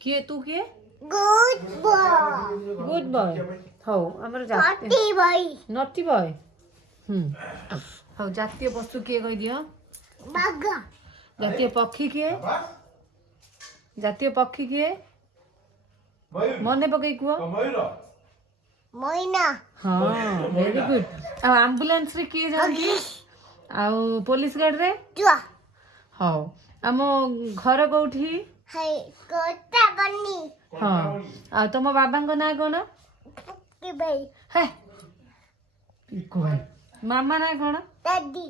କିଏ ତୁ କିଏ? Good boy. Good boy. ହଉ ଆମର Naughty boy. ନଟି ବୟ। ହଉ ଜାତୀୟ ପଶୁ କିଏ କହିଦିଅ? Baga. ଜାତୀୟ ପକ୍ଷୀ କିଏ? ଜାତୀୟ ପକ୍ଷୀ କିଏ? ମନେ ପକେଇ କୁହ। Moina. ହଁ ଭେରି ଗୁଡ୍। ଆଉ ଆମ୍ବୁଲାନ୍ସରେ କିଏ ଯାଆନ୍ତି? ଆଉ ପୋଲିସ ଗାଡ଼ିରେ? Dua. ହଉ ଆମ ଘର କୋଉଠି? Hey, kota bunny. ହଁ ଆଉ ତମ ବାବାଙ୍କ ନାଁ କଣ? Puppy boy. ହେ ପିକୁ ଭାଇ। ମାମା ନାଁ କଣ? Daddy.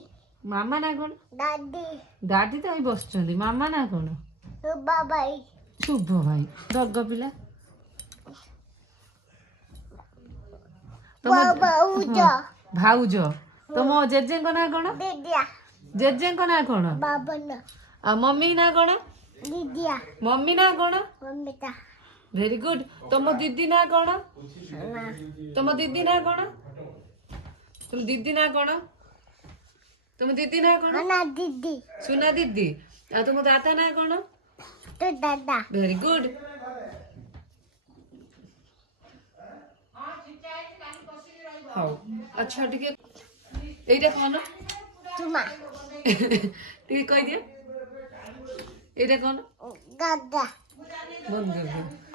ମାମା ନାଁ କଣ? Daddy. ଦାଦି ତ ହେଇ ବସିଛନ୍ତି। ମାମା ନାଁ କଣ? Suba boy. ଶୁଭ ଭାଇ। ଦଗ ପିଲା। Baba Uja. ଭାଉଜ। ତମ ଜେଜେଙ୍କ ନାଁ କଣ? Didia. ଜେଜେଙ୍କ ନାଁ କଣ? Babana. ଆଉ ମମି ନାଁ କଣ? Didia. ମମି ନାଁ କଣ? Mamita. Very good. ତମ ଦିଦି ନାଁ କଣ? Mama. ତମ ଦିଦି ନାଁ କଣ? ତମ ଦିଦି ନାଁ କଣ? ତମ ଦିଦି ନାଁ କଣ? Mana Didi. ସୁନା ଦିଦି। ଆଉ ତମ ଦାଦା ନାଁ କଣ? Tu dada. Very good. ହଉ ଆଚ୍ଛା ଟିକେ ଏଇଟା କଣ? Cuma. ଟିକେ କହିଦିଅ। ଏଇଟା କଣ? Gaga. ବନ୍ଦ କରିଦିଅ।